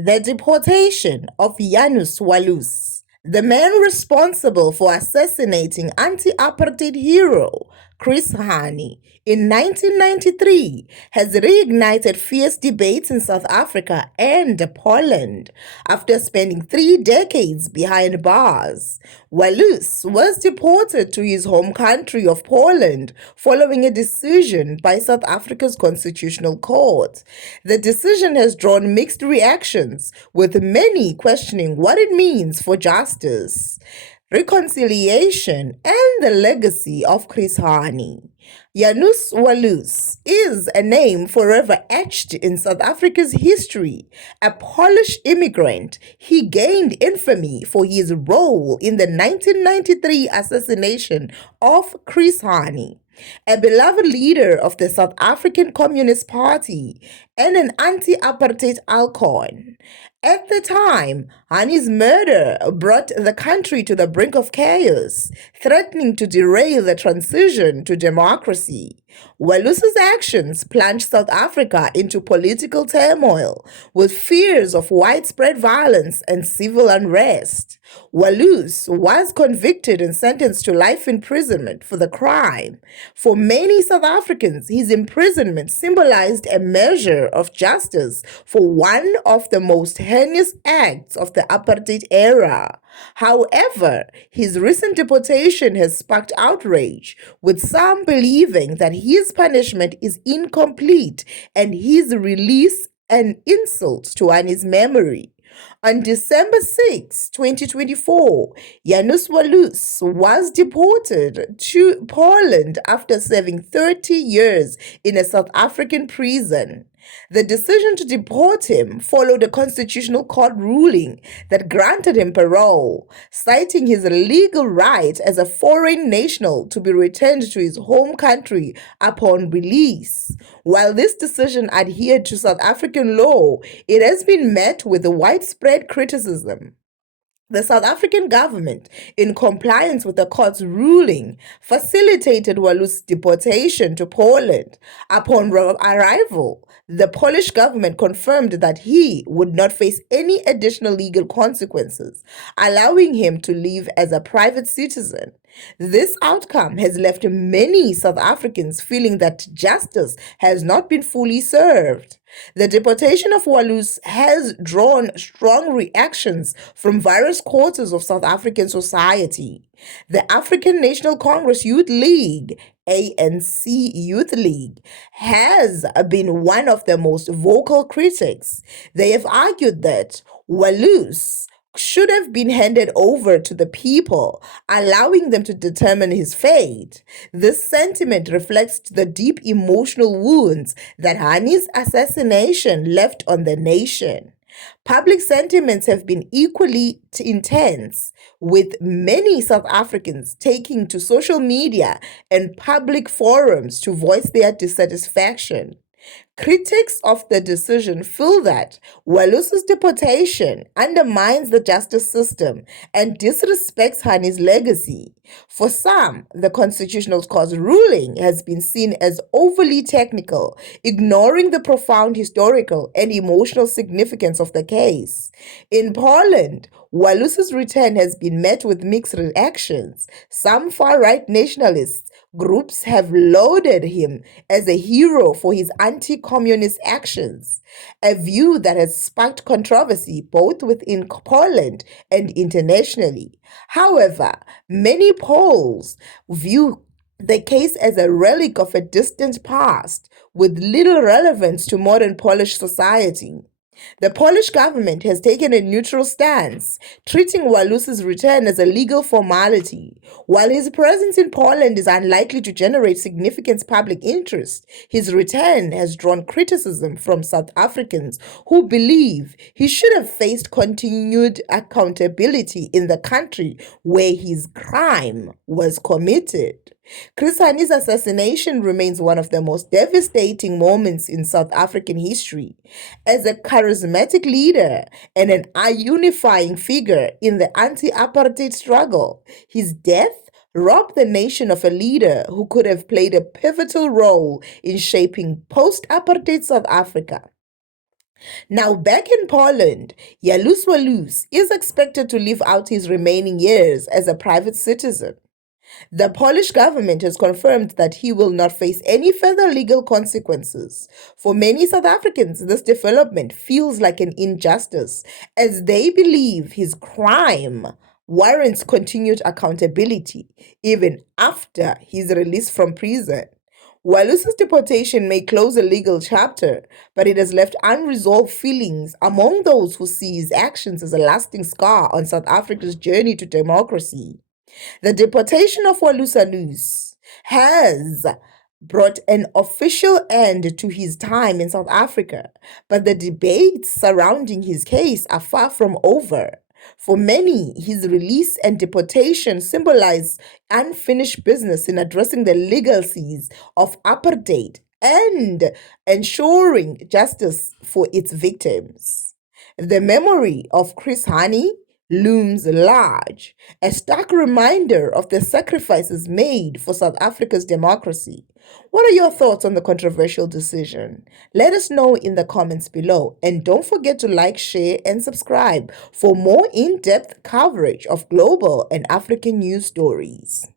The deportation of Janusz Walus, the man responsible for assassinating anti-apartheid hero Chris Hani in 1993, has reignited fierce debates in South Africa and Poland after spending 3 decades behind bars. Walus was deported to his home country of Poland following a decision by South Africa's Constitutional Court. The decision has drawn mixed reactions, with many questioning what it means for justice, reconciliation, and the legacy of Chris Hani. Janusz Walus is a name forever etched in South Africa's history. A Polish immigrant, he gained infamy for his role in the 1993 assassination of Chris Hani, a beloved leader of the South African Communist Party and an anti-apartheid icon. At the time, Hani's murder brought the country to the brink of chaos, threatening to derail the transition to democracy. Walus's actions plunged South Africa into political turmoil, with fears of widespread violence and civil unrest. Walus was convicted and sentenced to life imprisonment for the crime. For many South Africans, his imprisonment symbolized a measure of justice for one of the most heinous acts of the apartheid era. However, his recent deportation has sparked outrage, with some believing that his punishment is incomplete and his release an insult to Hani's memory. On December 6, 2024, Janusz Walus was deported to Poland after serving 30 years in a South African prison. The decision to deport him followed a constitutional court ruling that granted him parole, citing his legal right as a foreign national to be returned to his home country upon release. While this decision adhered to South African law, it has been met with widespread criticism. The South African government, in compliance with the court's ruling, facilitated Walus's deportation to Poland. Upon arrival, the Polish government confirmed that he would not face any additional legal consequences, allowing him to live as a private citizen. This outcome has left many South Africans feeling that justice has not been fully served. The deportation of Walus has drawn strong reactions from various quarters of South African society. The African National Congress Youth League, ANC Youth League, has been one of the most vocal critics. They have argued that Walus should have been handed over to the people, allowing them to determine his fate. This sentiment reflects the deep emotional wounds that Hani's assassination left on the nation. Public sentiments have been equally intense, with many South Africans taking to social media and public forums to voice their dissatisfaction. Critics of the decision feel that Walus's deportation undermines the justice system and disrespects Hani's legacy. For some, the Constitutional Court's ruling has been seen as overly technical, ignoring the profound historical and emotional significance of the case. In Poland, Walus's return has been met with mixed reactions. Some far-right nationalists groups have lauded him as a hero for his anti-communist actions, a view that has sparked controversy both within Poland and internationally. However, many Poles view the case as a relic of a distant past with little relevance to modern Polish society. The Polish government has taken a neutral stance, treating Walus's return as a legal formality. While his presence in Poland is unlikely to generate significant public interest, his return has drawn criticism from South Africans who believe he should have faced continued accountability in the country where his crime was committed. Chris Hani's assassination remains one of the most devastating moments in South African history. As a charismatic leader and an unifying figure in the anti-apartheid struggle, his death robbed the nation of a leader who could have played a pivotal role in shaping post-apartheid South Africa. Now, back in Poland, Janusz Walus is expected to live out his remaining years as a private citizen. The Polish government has confirmed that he will not face any further legal consequences. For many South Africans, this development feels like an injustice, as they believe his crime warrants continued accountability even after his release from prison. Wallace's deportation may close a legal chapter, but it has left unresolved feelings among those who see his actions as a lasting scar on South Africa's journey to democracy. The deportation of Walusalus has brought an official end to his time in South Africa, but the debates surrounding his case are far from over. For many, his release and deportation symbolize unfinished business in addressing the legacies of apartheid and ensuring justice for its victims. The memory of Chris Hani looms large, a stark reminder of the sacrifices made for South Africa's democracy. What are your thoughts on the controversial decision? Let us know in the comments below, and don't forget to like, share, and subscribe for more in-depth coverage of global and African news stories.